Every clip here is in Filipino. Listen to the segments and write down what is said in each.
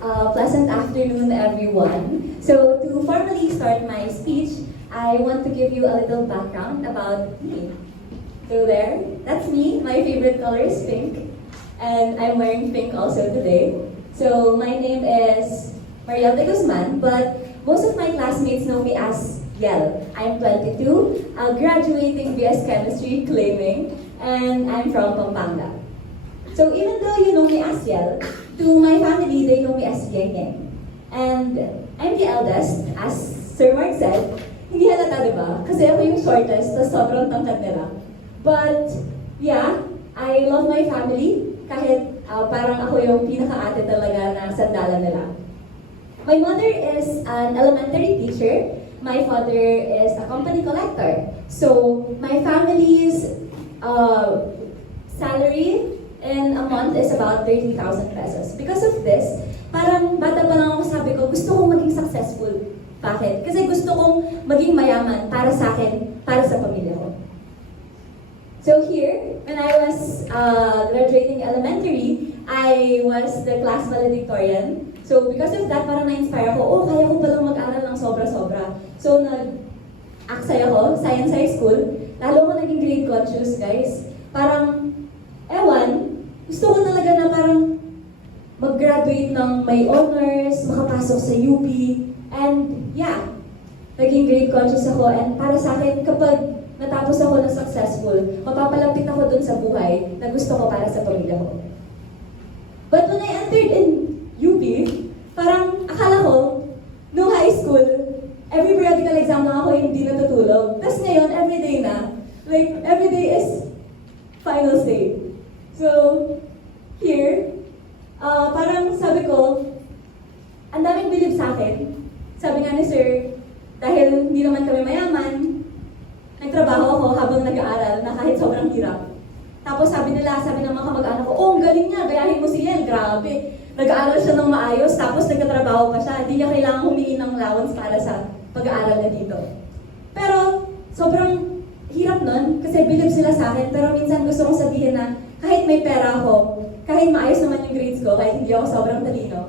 Pleasant afternoon, everyone. So, to formally start my speech, I want to give you a little background about me. So there, that's me. My favorite color is pink. And I'm wearing pink also today. So, my name is Marielle De Guzman, but most of my classmates know me as Yel. I'm 22, graduating BS Chemistry, claiming, and I'm from Pampanga. So even though you know me as Yel, to my family, they know me as Yeng Yeng. And I'm the eldest, as Sir Mark said. Hindi halata, di ba? Kasi ako yung shortest, tas sobrang tangkad nila. But, yeah, I love my family, kahit parang ako yung pinaka-ate talaga na sandalan nila. My mother is an elementary teacher. My father is a company collector. So, my family's salary in a month is about 30,000 pesos. Because of this, parang bata pa lang ako sabi ko, gusto kong maging successful. Bakit? Kasi gusto kong maging mayaman para sa akin, para sa pamilya ko. So here, when I was graduating elementary, I was the class valedictorian. So because of that, parang na-inspire ako, oh, kaya ko palang mag-aral ng sobra-sobra. So nag-aksay ako, science high school. Lalo ko naging grade conscious, guys. Parang, ewan, gusto ko talaga na parang mag-graduate ng may honors, makapasok sa UP, and yeah, naging grade conscious ako. And para sa akin, kapag natapos ako ng successful, mapapalapit ako dun sa buhay na gusto ko para sa pamilya ko. But when I entered in UP, parang akala ko, no high school, every periodical exam lang ako hindi natutulog. Tapos ngayon, everyday na. Like, everyday is finals day. So, here, parang sabi ko, ang daming believe sa akin. Sabi nga ni Sir, dahil hindi naman kami mayaman, nagtrabaho ako habang nag-aaral na kahit sobrang hirap. Tapos sabi ng mga kamag-anak ko, oh, ang galing niya, gayahin mo si Yel, grabe. Nag-aaral siya ng maayos, tapos nagtatrabaho pa siya. Hindi niya kailangan humingi ng allowance para sa pag-aaral na dito. Pero, sobrang hirap nun, kasi believe sila sa akin, pero minsan gusto kong sabihin na, kahit may pera ako, kahit maayos naman yung grades ko, kahit hindi ako sobrang talino,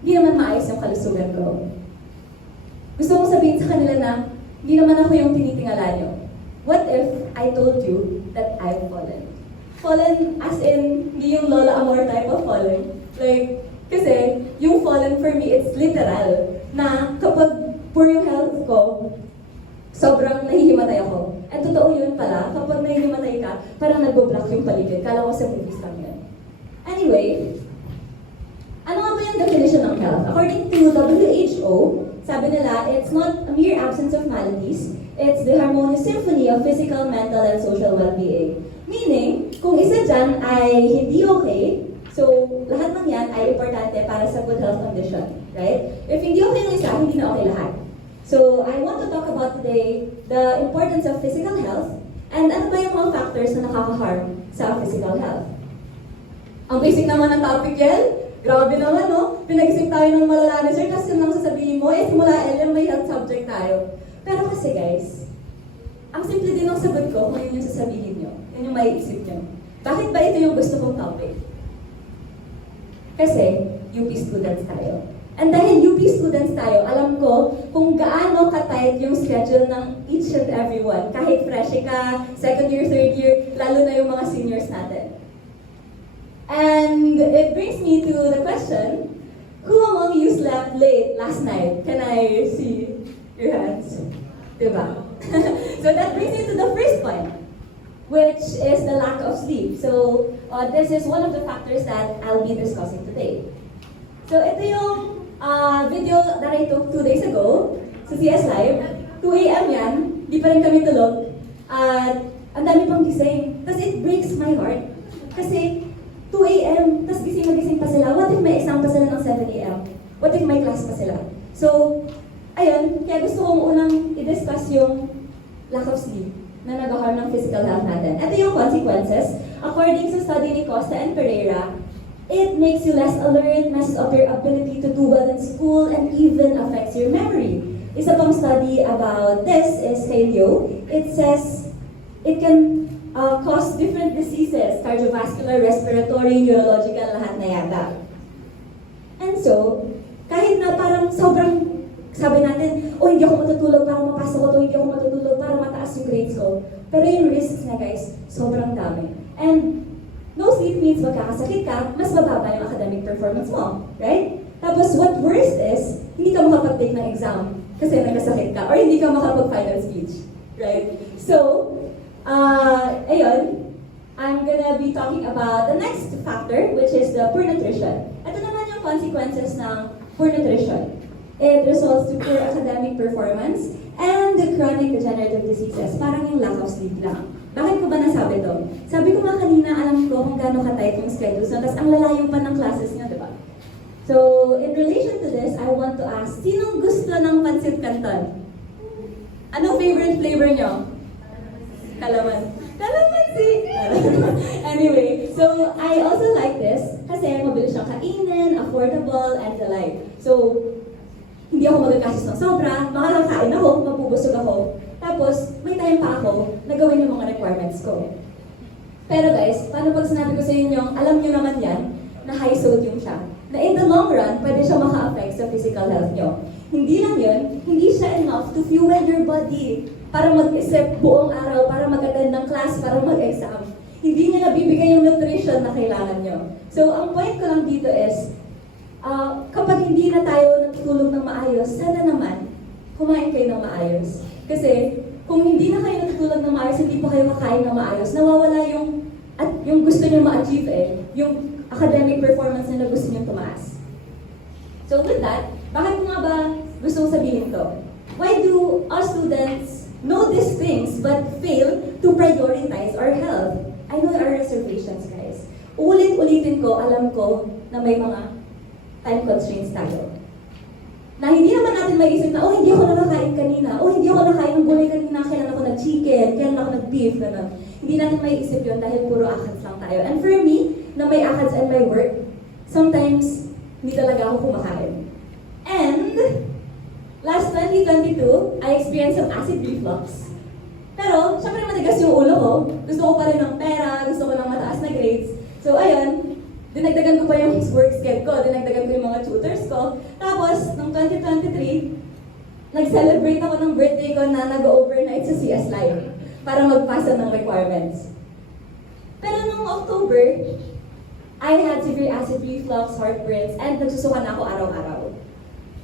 hindi naman maayos yung kalusugan ko. Gusto kong sabihin sa kanila na, hindi naman ako yung tinitingala nyo. What if I told you that I've fallen? Fallen as in, hindi yung Lola Amor type of fallen. Like, kasi, yung fallen for me, it's literal. Na kapag poor yung health ko, sobrang nahihimatay ako. At totoo yun pala, kapag nahihimatay ka, parang nagbo-block yung paligid. Kala ko sa movies lang yun. Anyway, ano nga ba yung definition ng health? According to WHO, sabi nila, it's not a mere absence of maladies, it's the harmonious symphony of physical, mental, and social well-being. Meaning, kung isa dyan ay hindi okay, so lahat ng yan ay importante para sa good health condition, right? If hindi okay yung isa, hindi na okay lahat. So, I want to talk about today the importance of physical health and ano ba yung mga factors na nakaka-harm sa physical health. Ang basic naman ng topic yan, grabe naman, no? Pinag-isip tayo ng malala ni Sir, tapos yun lang sasabihin mo, simula LM may health subject tayo. Pero kasi guys, ang simple din ng sagot ko kung yun yung sasabihin nyo, yun yung maiisip nyo. Bakit ba ito yung gusto kong topic? Kasi, UP students tayo. And dahil UP students tayo, alam ko kung gaano ka-tight yung schedule ng each and every one. Kahit freshy ka, second year, third year, lalo na yung mga seniors natin. And it brings me to the question, who among you slept late last night? Can I see your hands? Diba? So that brings me to the first point, which is the lack of sleep. So this is one of the factors that I'll be discussing today. So ito yung video that I took 2 days ago sa CS Live. 2 a.m. yan, di pa rin kami tulog. At ang dami pang gising. Tapos it breaks my heart. Kasi 2 a.m. tapos gising pa sila. What if may exam pa sila ng 7 a.m.? What if may class pa sila? So, ayun, kaya gusto kong unang i-discuss yung lack of sleep na nag-harm ng physical health natin. Ito yung consequences. According sa study ni Costa and Pereira, it makes you less alert, messes up your ability to do well in school, and even affects your memory. Isa pang study about this is kay Leo. It says it can cause different diseases, cardiovascular, respiratory, neurological, lahat na yata. And so, kahit na parang sobrang sabi natin, oh hindi ako matutulog para mapasok ko to, hindi ako matutulog para mataas yung grades ko. Pero yung risks na guys, sobrang dami. And no sleep means magkakasakit ka, mas mababa yung academic performance mo, right? Tapos what worst is, hindi ka makapag-take ng exam kasi nagkasakit ka, or hindi ka makapag-final speech, right? So, ayun, I'm gonna be talking about the next factor, which is the poor nutrition. Ito naman yung consequences ng poor nutrition. It results to poor academic performance and the chronic degenerative diseases. Parang yung lack of sleep lang. Bakit ko ba nasabi to? Sabi ko nga kanina, alam ko kung gaano ka-tight yung schedules, no? Tapos ang lalayo pa ng classes niyo, di ba? So, in relation to this, I want to ask, sinong gusto ng pancit canton? Anong favorite flavor nyo? Kalaman. Kalamansi! Anyway, so I also like this kasi mabilis siyang kainin, affordable, and the like. So, hindi ako magkakasis ng sobra, makakakain ako, mabubusog ako. Tapos, may time pa ako na gawin yung mga requirements ko. Pero guys, paano pag sinabi ko sa inyo, alam nyo naman yan, na high sodium siya. Na in the long run, pwede siya maka-affect sa physical health nyo. Hindi lang yun, hindi siya enough to fuel your body para mag-isip buong araw, para mag-attend ng class, para mag-exam. Hindi niya nabibigay yung nutrition na kailangan nyo. So, ang point ko lang dito is, kapag hindi na tayo natutulog ng maayos, sana naman, kumain kayo ng maayos. Kasi, kung hindi na kayo natutulog ng maayos, hindi pa kayo makain ng maayos, nawawala yung gusto nyo ma-achieve yung academic performance na gusto nyo tumaas. So with that, bakit ko nga ba gusto sabihin to? Why do our students know these things but fail to prioritize our health? I know our reservations, guys. Ulit-ulitin ko, alam ko na may mga time constraints tayo. Na hindi naman natin maisip na, oh, hindi ako nakakain kanina, oh, hindi ako nakain ng gulay kanina, kailan ako nag-chicken, kailan ako nag-beef, gano'n. Hindi natin maisip yun dahil puro ACADS lang tayo. And for me, na may ACADS and my work, sometimes, hindi talaga ako kumakain. And, last 2022, I experienced some acid reflux. Pero, syempre matigas yung ulo ko. Gusto ko pa rin ng pera, gusto ko ng mataas na grades. So, ayun, dinagdagan ko pa yung work schedule ko, dinagdagan ko yung mga tutors ko. Tapos, noong 2023, nag-celebrate ako ng birthday ko na nag-overnight sa CS Live para magpasa ng requirements. Pero noong October, I had severe acid reflux, heartburns, and nagsusuka na ako araw-araw.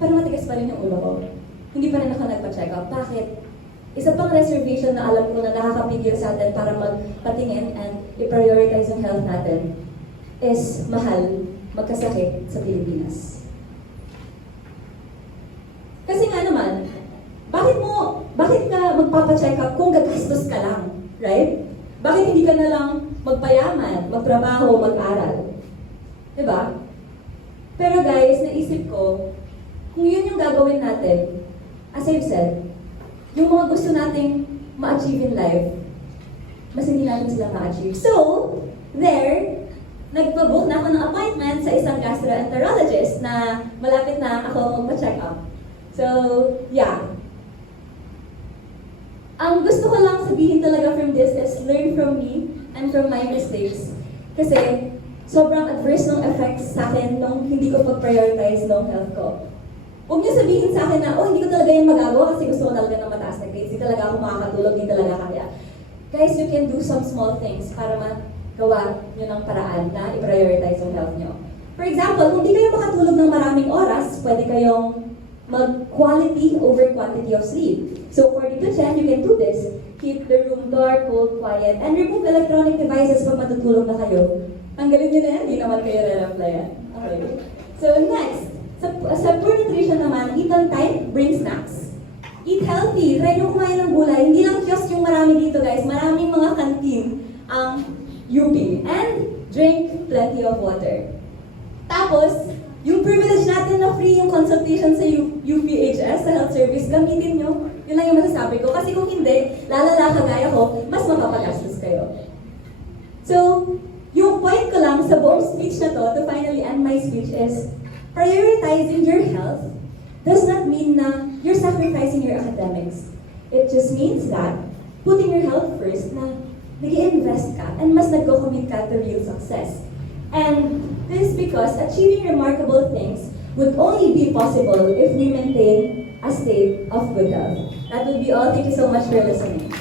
Pero matigas pa rin yung ulo ko. Hindi pa rin ako nagpa-check up. Bakit? Isa pang reservation na alam ko na nakakapigil sa atin para magpatingin and i-prioritize yung health natin is mahal magkasakit sa Pilipinas. Kasi nga naman, bakit ka magpapacheck up kung gagastos ka lang, right? Bakit hindi ka na lang magpayaman, magtrabaho, mag-aral? Diba? Pero guys, naisip ko, kung yun yung gagawin natin, as I've said, yung mga gusto nating ma-achieve in life, mas hindi natin sila ma-achieve. So, nagpa-book na ako ng appointment sa isang gastroenterologist na malapit na ako magpa-check up. So, yeah. Ang gusto ko lang sabihin talaga from this is learn from me and from my mistakes. Kasi sobrang adverse ng effects sa akin nung hindi ko pag-prioritize ng health ko. Huwag niyo sabihin sa akin na, oh, hindi ko talaga yung magagawa kasi gusto ko talaga ng mataas na grades. Hindi talaga ako makakatulog, hindi talaga kaya. Guys, you can do some small things para magawa niyo ng paraan na i-prioritize yung health niyo. For example, kung hindi kayo makatulog ng maraming oras, pwede kayong mag-quality over quantity of sleep. So according to Chen, you can do this. Keep the room dark, cold, quiet, and remove electronic devices pag matutulog na kayo. Tanggalin niyo na yan, hindi naman kayo re-replyan. Okay. So next, sa poor nutrition naman, eat on time, bring snacks. Eat healthy, try nyo kumain ng gulay. Hindi lang just yung marami dito guys, maraming mga canteen ang UP. And drink plenty of water. Tapos, yung privilege natin na free yung consultation sa UPHS, sa health service, gamitin nyo. Yun lang yung masasabi ko. Kasi kung hindi, lalala kagaya ko, mas mapapagastos kayo. So, yung point ko lang sa buong speech na to finally end my speech is, prioritizing your health does not mean na you're sacrificing your academics. It just means that putting your health first na nag-i-invest ka and mas nag-commit ka to real success. And this is because achieving remarkable things would only be possible if we maintain a state of good health. That would be all. Thank you so much for listening.